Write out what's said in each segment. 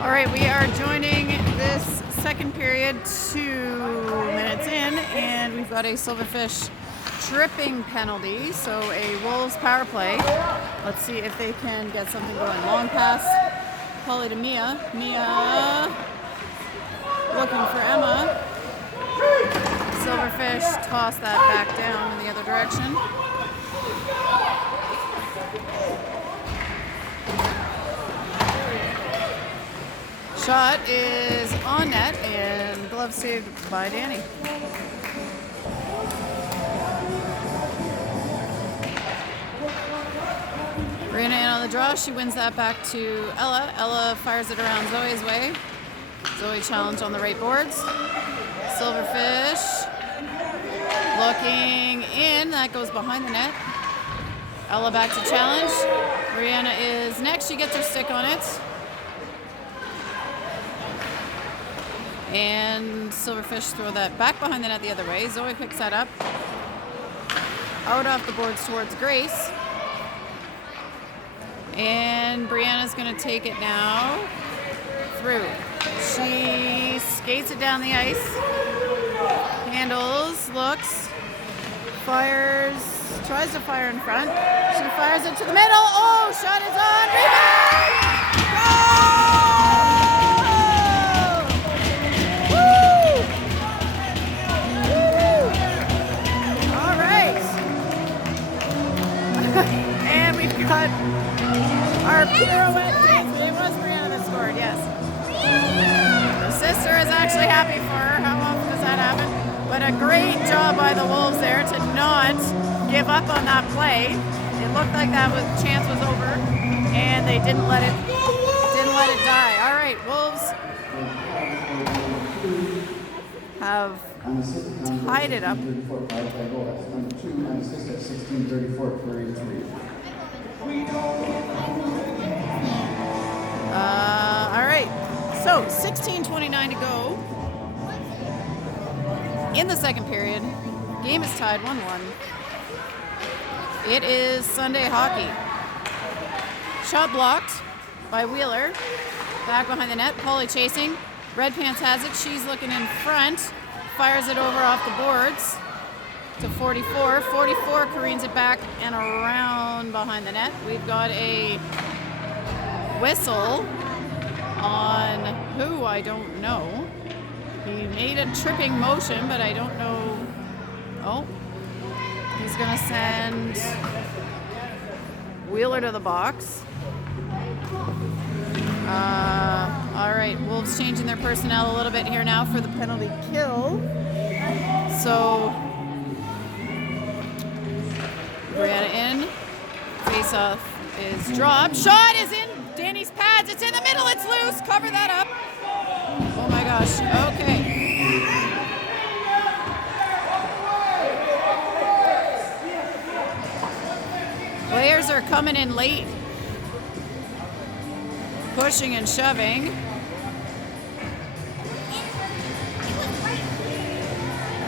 All right, we are joining this second period 2 minutes in, and we've got a Silverfish tripping penalty, so a Wolves power play. Let's see if they can get something going. Long pass, Polly to Mia. Mia looking for Emma. Silverfish toss that back down in the other direction. Shot is on net and glove saved by Danny. Brianna in on the draw. She wins that back to Ella. Ella fires it around Zoe's way. Zoe challenged on the right boards. Silverfish looking in. That goes behind the net. Ella back to challenge. Brianna is next. She gets her stick on it. And Silverfish throw that back behind the net the other way. Zoe picks that up. Out off the boards towards Grace. And Brianna's going to take it now through. She skates it down the ice. Handles, looks, fires, tries to fire in front. She fires it to the middle. Oh, shot is on. Rebound! Goal! And we've got our pirouette. It was Brianna that scored, yes. The sister is actually happy for her. How often does that happen? But a great job by the Wolves there to not give up on that play. It looked like that chance was over, and they didn't let it die. All right, Wolves have tied it up. All right, so 16:29 to go in the second period. Game is tied 1-1. It is Sunday hockey. Shot blocked by Wheeler. Back behind the net, Polly chasing. Red Pants has it. She's looking in front. Fires it over off the boards to 44. 44 careens it back and around behind the net. We've got a whistle on who, I don't know. He made a tripping motion, but I don't know. Oh, he's going to send Wheeler to the box. All right, Wolves changing their personnel a little bit here now for the penalty kill. So, Brianna in. Face-off is dropped. Shot is in Danny's pads. It's in the middle. It's loose. Cover that up. Oh my gosh. Okay. Players are coming in late. Pushing and shoving.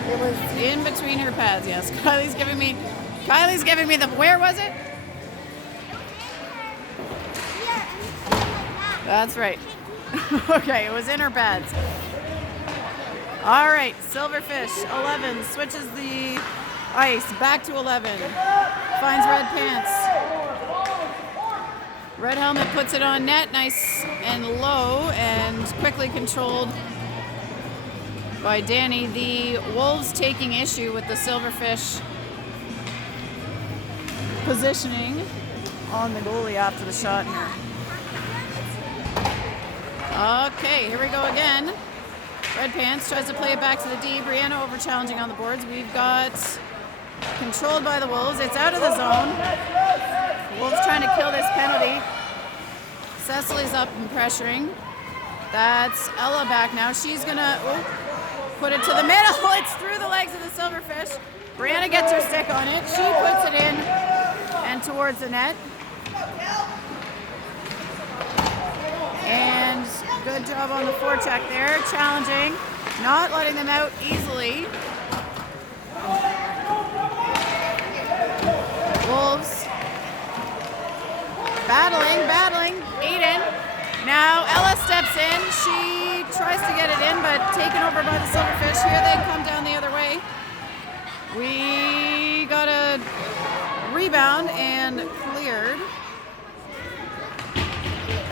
It was in between her pads, yes. Kylie's giving me the, where was it? That's right. Okay, it was in her pads. All right, Silverfish, 11, switches the ice, back to 11. Finds Red Pants. Red Helmet puts it on net, nice and low, and quickly controlled by Danny. The Wolves taking issue with the Silverfish positioning on the goalie after the shot here. Okay, here we go again. Red Pants tries to play it back to the D. Brianna over challenging on the boards. We've got controlled by the Wolves. It's out of the zone. Wolves trying to kill this penalty. Cecily's up and pressuring. That's Ella back now. She's gonna put it to the middle. It's through the legs of the Silverfish. Brianna gets her stick on it. She puts it in and towards the net. And good job on the forecheck there. Challenging, not letting them out easily. Wolves battling. Aiden. Now Ella steps steps in. She tries to get it in, but taken over by the Silverfish. Here they come down the other way. We got a rebound and cleared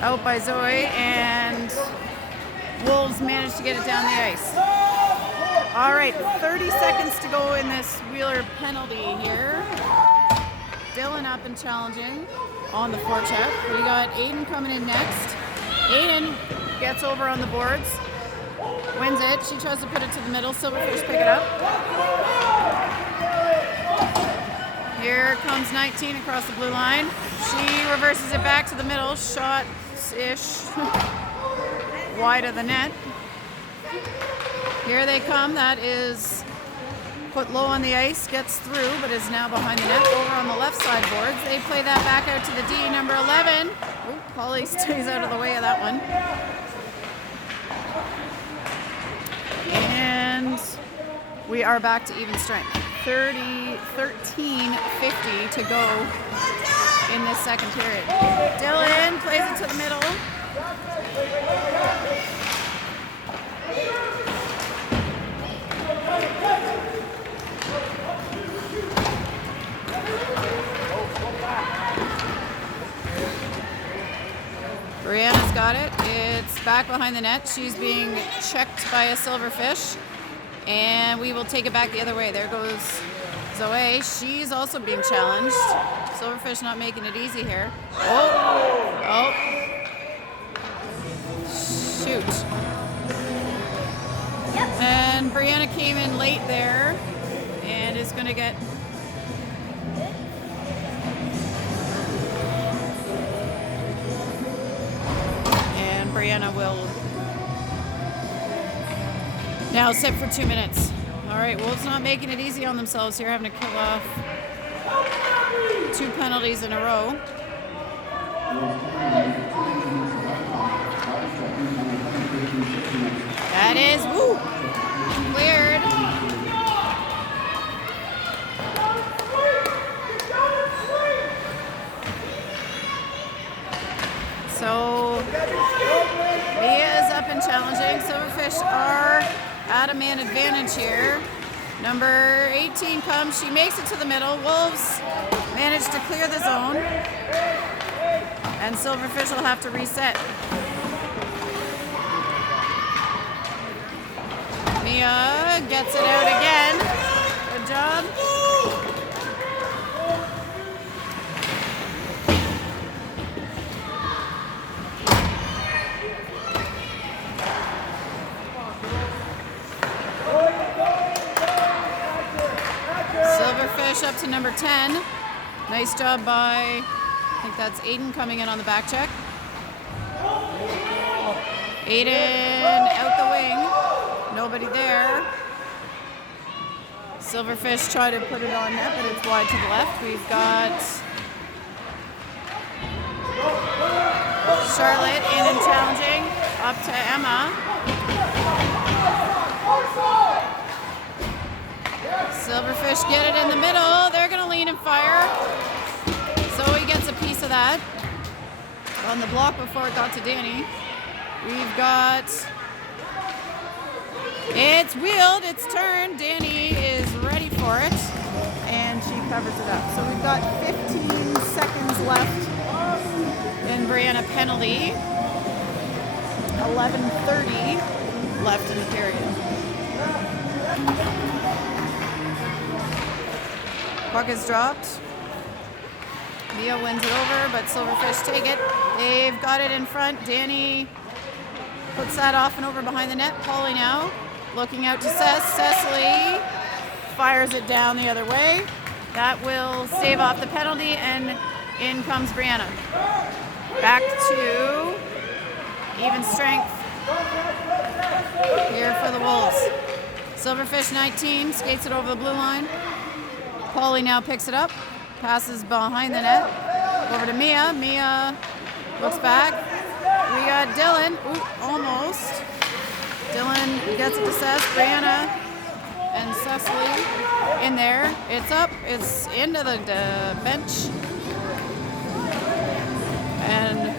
out by Zoe, and Wolves managed to get it down the ice. All right, 30 seconds to go in this Wheeler penalty here. Dylan up and challenging on the forecheck. We got Aiden coming in next. Aiden gets over on the boards, wins it. She tries to put it to the middle. Silverfish pick it up. Here comes 19 across the blue line. She reverses it back to the middle. Shot-ish wide of the net. Here they come. That is put low on the ice, gets through, but is now behind the net. Over on the left side boards. They play that back out to the D, number 11. Ooh, Polly stays out of the way of that one. And we are back to even strength. 13:50 to go in this second period. Dylan plays it to the middle. Brianna's got it. It's back behind the net. She's being checked by a Silverfish. And we will take it back the other way. There goes Zoe. She's also being challenged. Silverfish not making it easy here. Oh. Shoot. Yep. And Brianna came in late there and is going to get... And Brianna will now sit for 2 minutes. All right, Wolves not making it easy on themselves here, having to kill off 2 penalties in a row. That is, cleared. So, Mia is up and challenging. Silverfish are at a man advantage here. Number 18 comes. She makes it to the middle. Wolves manage to clear the zone. And Silverfish will have to reset. Mia gets it out again. Good job. Silverfish up to number 10. Nice job by, I think that's Aiden coming in on the back check. Aiden out the wing. Nobody there. Silverfish try to put it on net, but it's wide to the left. We've got Charlotte in and challenging. Up to Emma. Silverfish get it in the middle. They're going to lean and fire. Zoe gets a piece of that. On the block before it got to Danny. We've got... It's wheeled. It's turned. Danny is ready for it. And she covers it up. So we've got 15 seconds left in Brianna penalty. 11:30 left in the period. Puck is dropped. Mia wins it over, but Silverfish take it. They've got it in front. Danny puts that off and over behind the net. Polly now looking out to Cecily. Fires it down the other way. That will stave off the penalty, and in comes Brianna. Back to even strength here for the Wolves. Silverfish 19 skates it over the blue line. Polly now picks it up, passes behind the net, over to Mia. Mia looks back. We got Dylan. Ooh, almost. Dylan gets it to Cess. Brianna and Cecily in there. It's up. It's into the bench. And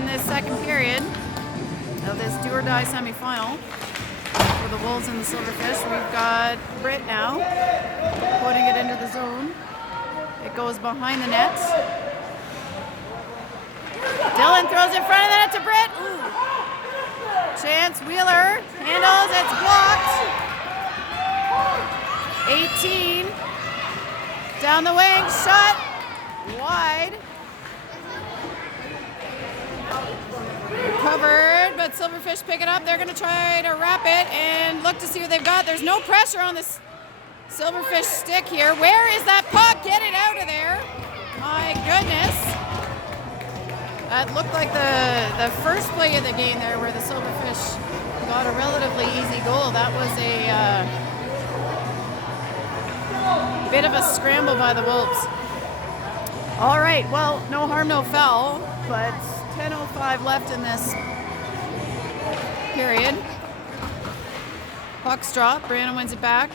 in this second period of this do-or-die semifinal for the Wolves and the Silverfish. We've got Britt now putting it into the zone. It goes behind the net. Dylan throws in front of the net to Britt. Ooh. Chance, Wheeler handles, it's blocked. 18. Down the wing, shot. Wide. Recovered, but Silverfish pick it up. They're going to try to wrap it and look to see what they've got. There's no pressure on this Silverfish stick here. Where is that puck? Get it out of there. My goodness. That looked like the first play of the game there where the Silverfish got a relatively easy goal. That was a bit of a scramble by the Wolves. All right, well, no harm, no foul, but 10:05 left in this period. Puck's dropped. Brianna wins it back.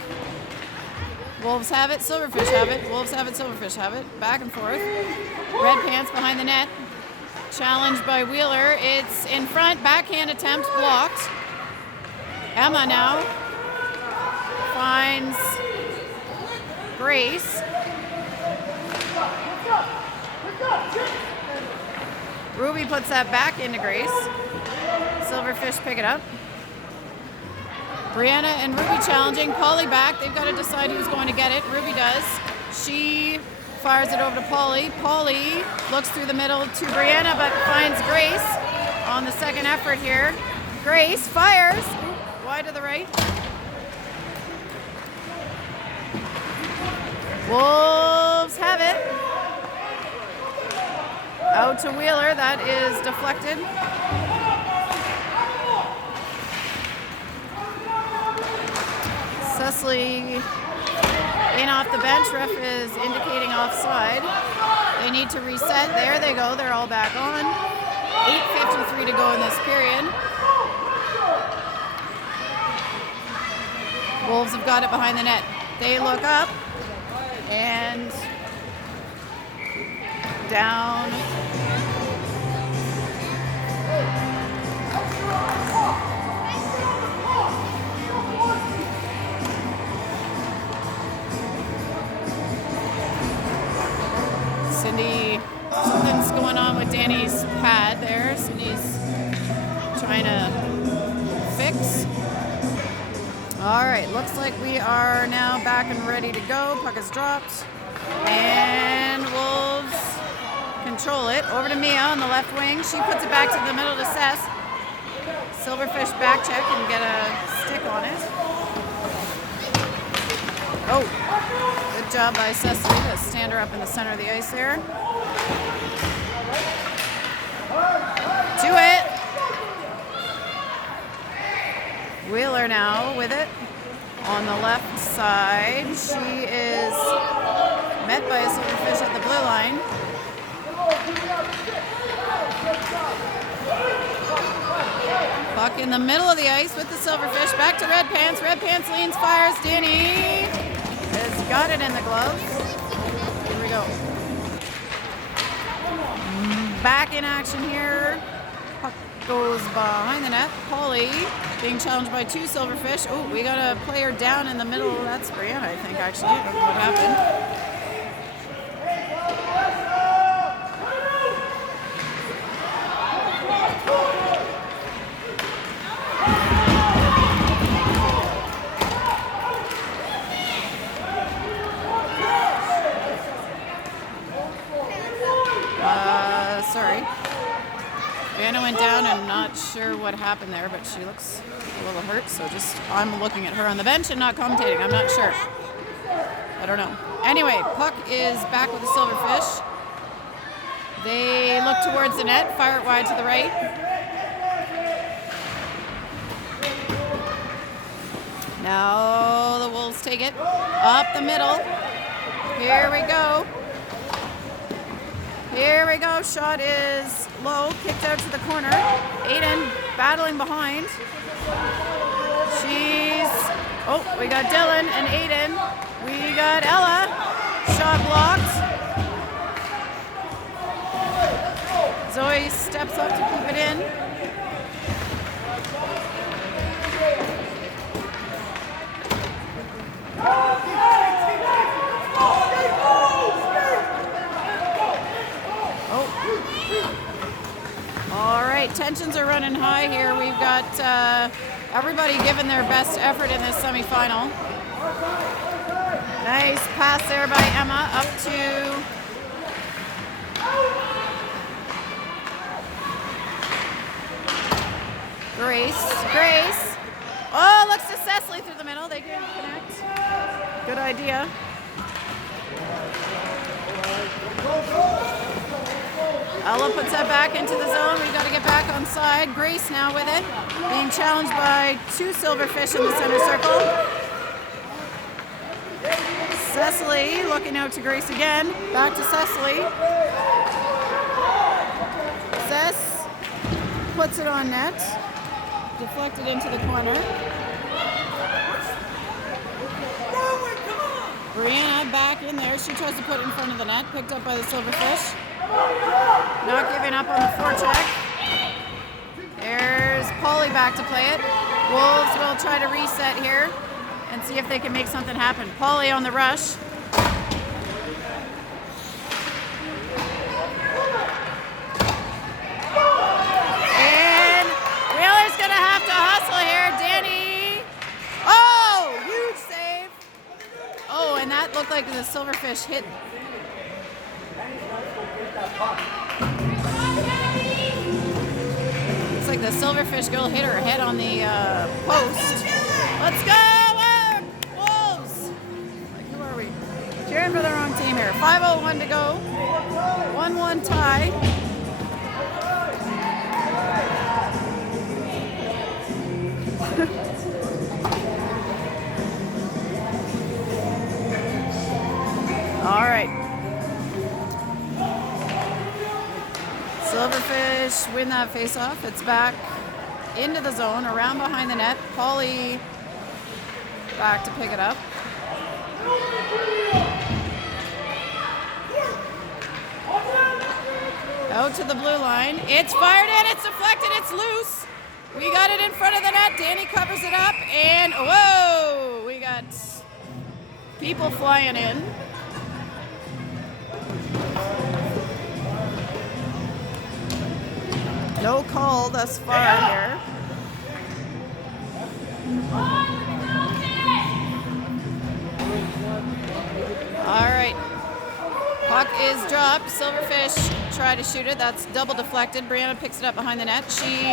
Wolves have it. Silverfish have it. Wolves have it. Silverfish have it. Back and forth. Red Pants behind the net. Challenged by Wheeler. It's in front. Backhand attempt blocked. Emma now finds Grace. Ruby puts that back into Grace. Silverfish pick it up. Brianna and Ruby challenging. Polly back. They've got to decide who's going to get it. Ruby does. She fires it over to Polly. Polly looks through the middle to Brianna, but finds Grace on the second effort here. Grace fires. Wide to the right. Wolves have it. Out to Wheeler. That is deflected. Cecily in off the bench. Ref is indicating offside. They need to reset. There they go. They're all back on. 8:53 to go in this period. Wolves have got it behind the net. They look up and down. Cindy, something's going on with Danny's pad there. Cindy's trying to fix. All right, looks like we are now back and ready to go. Puck is dropped. And Wolves control it. Over to Mia on the left wing. She puts it back to the middle to Sess. Silverfish back check and get a stick on it. Oh, good job by Cecily to stand her up in the center of the ice there. To it. Wheeler now with it on the left side. She is met by a Silverfish at the blue line. Puck in the middle of the ice with the Silverfish. Back to Red Pants. Red Pants leans, fires. Danny has got it in the gloves. Here we go. Back in action here. Puck goes behind the net. Polly being challenged by two Silverfish. Oh, we got a player down in the middle. That's Brianna, I think, actually. I don't know what happened. Sorry. Brianna went down. I'm not sure what happened there, but she looks a little hurt. So I'm looking at her on the bench and not commentating. I'm not sure. I don't know. Anyway, puck is back with the Silverfish. They look towards the net, fire it wide to the right. Now the Wolves take it up the middle. Here we go. Here we go. Shot is low. Kicked out to the corner. Aiden battling behind. Oh, we got Dylan and Aiden. We got Ella. Shot blocked. Zoe steps up to keep it in. All right, tensions are running high here. We've got everybody giving their best effort in this semifinal. Nice pass there by Emma up to Grace. Oh, looks to Cecily through the middle. They didn't connect. Good idea. Ella puts that back into the zone. We've got to get back on side. Grace now with it. Being challenged by two Silverfish in the center circle. Cecily looking out to Grace again. Back to Cecily. Cess puts it on net. Deflected into the corner. Brianna back in there. She tries to put it in front of the net. Picked up by the Silverfish. Not giving up on the forecheck. There's Polly back to play it. Wolves will try to reset here and see if they can make something happen. Polly on the rush. And Wheeler's going to have to hustle here. Danny. Oh, huge save. Oh, and that looked like the Silverfish hit. Looks like the Silverfish girl hit her head on the post. Let's go, Wolves! Like, who are we? Cheering for the wrong team here. 5:01 to go. 1-1 tie. All right. Silverfish win that face-off. It's back into the zone, around behind the net. Polly back to pick it up. Out to the blue line. It's fired in, it's deflected, it's loose. We got it in front of the net. Danny covers it up, and whoa! We got people flying in. No call thus far here. All right. Puck is dropped. Silverfish try to shoot it. That's double deflected. Brianna picks it up behind the net. She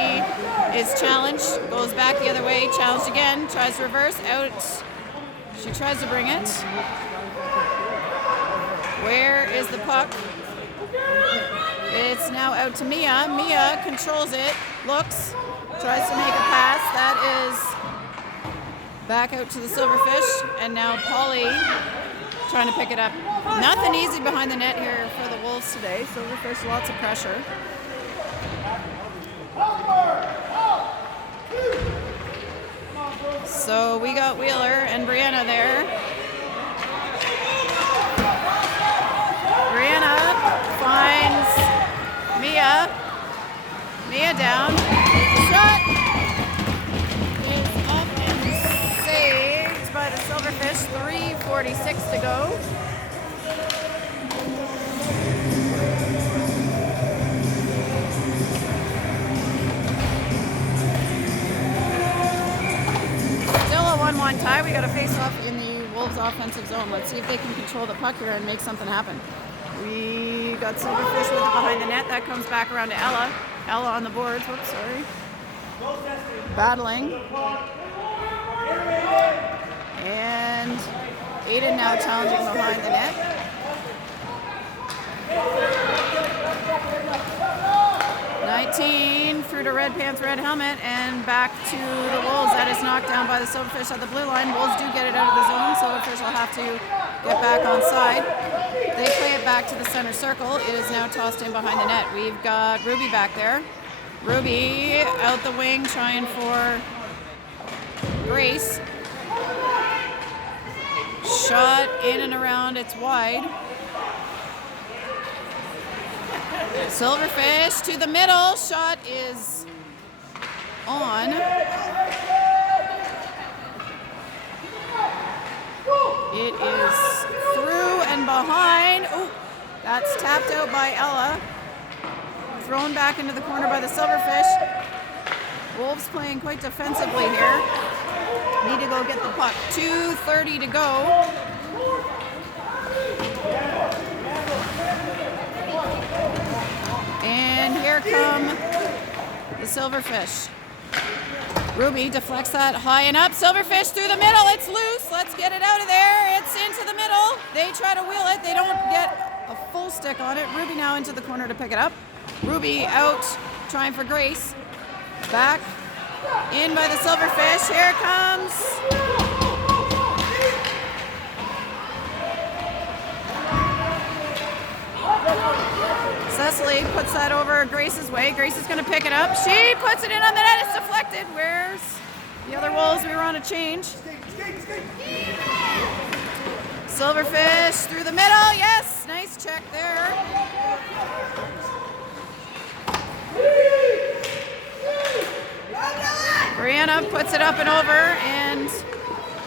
is challenged. Goes back the other way. Challenged again. Tries to reverse. Out. She tries to bring it. Where is the puck? It's now out to Mia. Mia controls it, looks, tries to make a pass. That is back out to the Silverfish. And now Polly trying to pick it up. Nothing easy behind the net here for the Wolves today. Silverfish, lots of pressure. So we got Wheeler and Brianna there. Brianna finds Mia down. Shot is up and saved by the Silverfish. 3:46 to go. Still a 1-1 tie. We got a face-off in the Wolves offensive zone. Let's see if they can control the puck here and make something happen. We got Silverfish with it behind the net. That comes back around to Ella. Ella on the boards. Whoops, sorry. Battling. And Aiden now challenging behind the net. (19) through to Red Pants, Red Helmet, and back to the Wolves. That is knocked down by the Silverfish at the blue line. Wolves do get it out of the zone. Silverfish will have to get back on side. They play it back to the center circle. It is now tossed in behind the net. We've got Ruby back there. Ruby out the wing trying for Grace. Shot in and around. It's wide. Silverfish to the middle. Shot is on. It is through and behind. Oh, that's tapped out by Ella. Thrown back into the corner by the Silverfish. Wolves playing quite defensively here. Need to go get the puck. 2:30 to go. And here come the Silverfish. Ruby deflects that high and up. Silverfish through the middle. It's loose. Let's get it out of there. It's into the middle. They try to wheel it. They don't get a full stick on it. Ruby now into the corner to pick it up. Ruby out trying for Grace. Back in by the Silverfish. Here it comes. Cecily puts that over Grace's way. Grace is going to pick it up. She puts it in on the net. It's deflected. Where's the other Wolves? We were on a change. Silverfish through the middle. Yes, nice check there. Brianna puts it up and over, and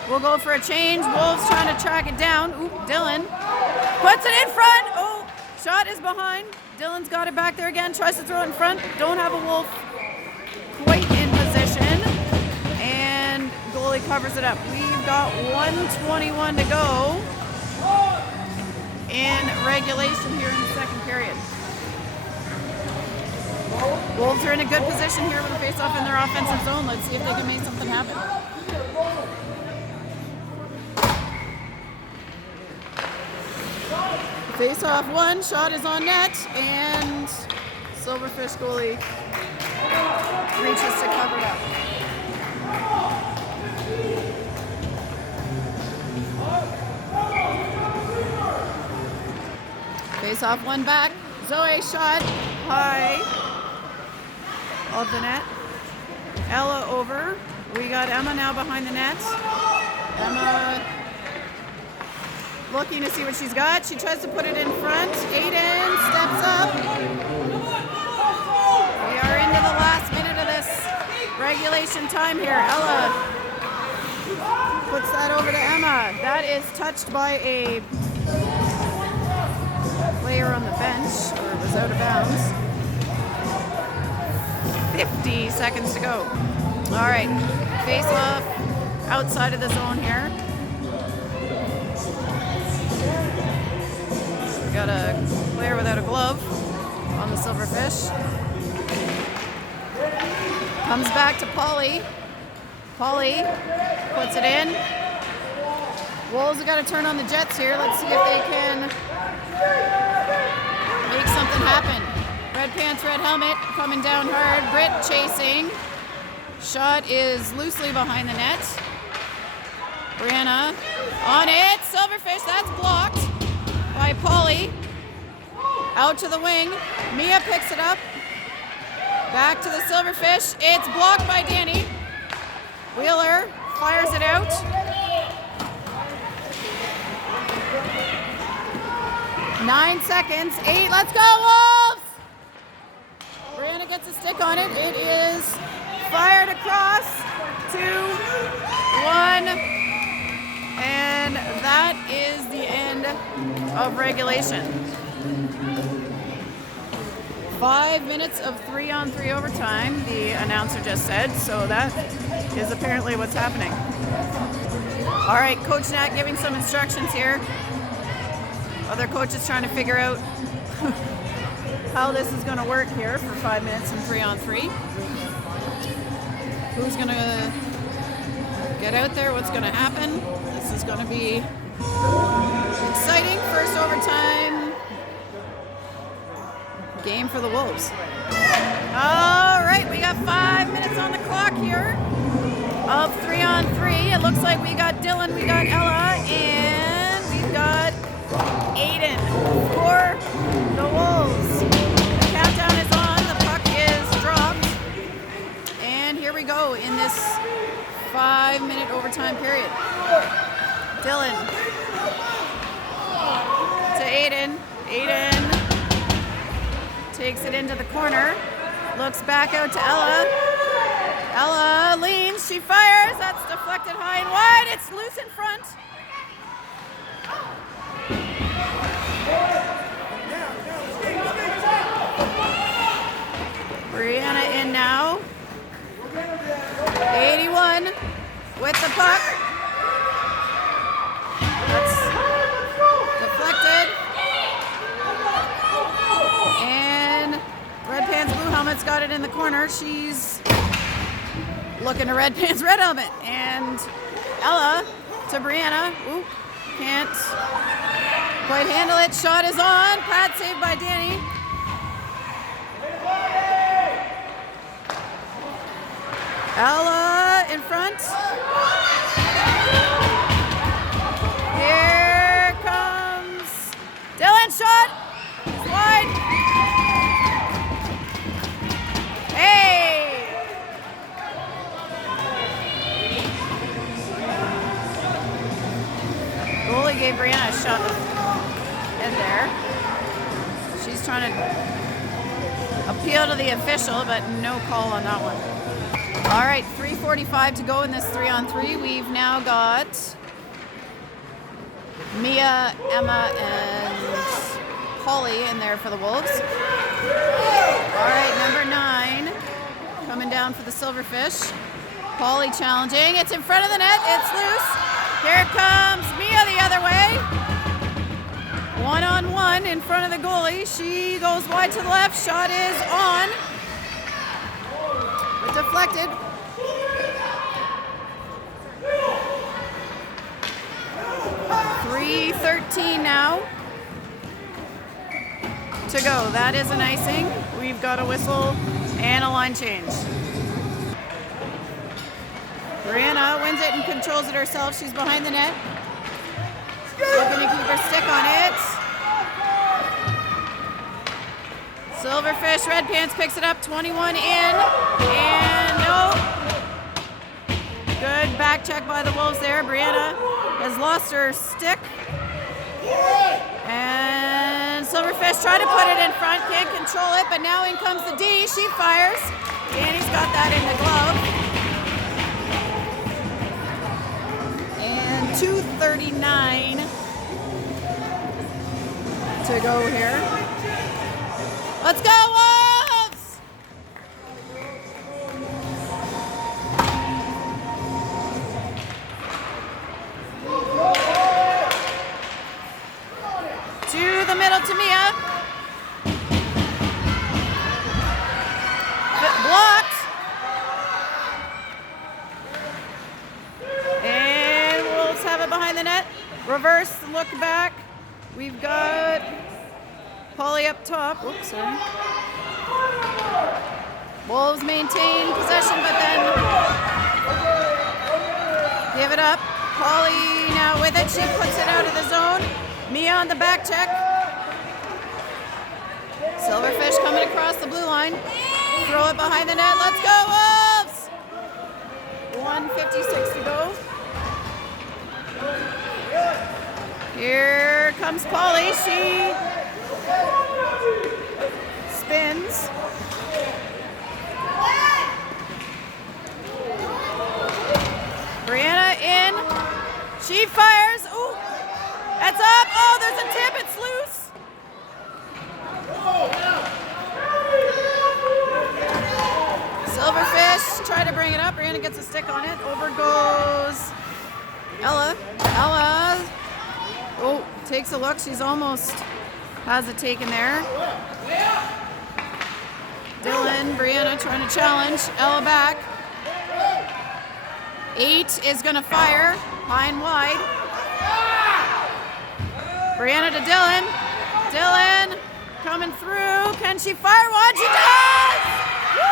we'll go for a change. Wolves trying to track it down. Ooh, Dylan puts it in front. Oh, shot is behind. Dylan's got it back there again. Tries to throw it in front. Don't have a Wolf quite in position. And goalie covers it up. We've got 1:21 to go in regulation here in the second period. Wolves are in a good position here with a face-off in their offensive zone. Let's see if they can make something happen. Face-off one, shot is on net, and Silverfish goalie reaches to cover it up. Face-off one back. Zoe shot high of the net. Ella over. We got Emma now behind the net. Emma looking to see what she's got. She tries to put it in front. Aiden steps up. We are into the last minute of this regulation time here. Ella puts that over to Emma. That is touched by a player on the bench, or it was out of bounds. 50 seconds to go. All right, face off outside of the zone here. We got a player without a glove on the Silverfish. Comes back to Polly. Polly puts it in. Wolves have got to turn on the Jets here. Let's see if they can make something happen. Red pants, red helmet, coming down hard. Britt chasing. Shot is loosely behind the net. Brianna on it. Silverfish, that's blocked by Polly. Out to the wing. Mia picks it up. Back to the Silverfish. It's blocked by Danny. Wheeler fires it out. Nine seconds. 8. Let's go, Wolves! Brianna gets a stick on it. It is fired across. 2, 1. And that is the end of regulation. 5 minutes of 3-on-3 overtime, the announcer just said, so that is apparently what's happening. All right, Coach Nat giving some instructions here. Other coaches trying to figure out how this is going to work here for 5 minutes and 3-on-3. Who's going to get out there? What's going to happen? This is going to be exciting. First overtime game for the Wolves. All right, we got 5 minutes on the clock here of 3-on-3. It looks like we got Dylan, we got Ella, and we've got Aiden for the Wolves. The countdown is on, the puck is dropped, and here we go in this 5-minute overtime period. Dylan to Aiden. Aiden Takes it into the corner. Looks back out to Ella. Ella leans. She fires. That's deflected high and wide. It's loose in front. Brianna in now. 81 with the puck. That's deflected. And Red Pants Blue Helmet's got it in the corner. She's looking to Red Pants Red Helmet. And Ella to Brianna. Ooh, can't quite handle it. Shot is on. Pad saved by Danny. Ella in front. Here comes Dylan. Shot. It's wide. Hey. Goalie gave Brianna a shot in there. She's trying to appeal to the official, but no call on that one. All right, 3:45 to go in this 3-on-3. We've now got Mia, Emma, and Polly in there for the Wolves. All right, number 9 coming down for the Silverfish. Polly challenging. It's in front of the net. It's loose. Here comes Mia the other way. 1-on-1 in front of the goalie. She goes wide to the left. Shot is on. But deflected. .313 now to go. That is an icing. We've got a whistle and a line change. Brianna wins it and controls it herself. She's behind the net. Looking to keep her stick on it. Silverfish, Red Pants picks it up, 21 in, and no. Good back check by the Wolves there. Brianna has lost her stick. And Silverfish tried to put it in front, can't control it, but now in comes the D. She fires. Danny's got that in the glove. And 2:39 to go here. Let's go, Wolves! To the middle to Mia. Blocked. And Wolves have it behind the net. Reverse, look back. We've got Polly up top. Oops, sorry. Wolves maintain possession, but then give it up. Polly now with it. She puts it out of the zone. Mia on the back check. Silverfish coming across the blue line. Throw it behind the net. Let's go, Wolves! 1:56 to go. Here comes Polly. She spins. Brianna in. She fires. Ooh, that's up. Oh, there's a tip. It's loose. Silverfish try to bring it up. Brianna gets a stick on it. Over goes Ella. Ella. Oh, takes a look. She's almost has it taken there. Dylan, Brianna trying to challenge. Ella back. 8 is going to fire. High and wide. Brianna to Dylan. Dylan coming through. Can she fire one? She does! Woo!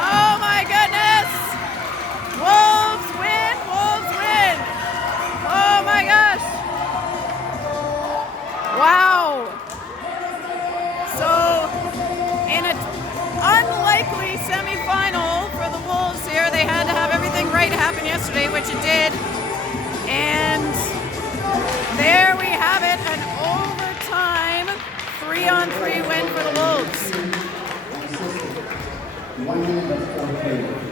Oh my goodness! Wolves win! Wolves win! Oh my gosh! Wow! So, in an unlikely semifinal for the Wolves here, they had to have everything right happen yesterday, which it did. And there we have it, an overtime 3-on-3 win for the Wolves. 1 minute and 4 favor.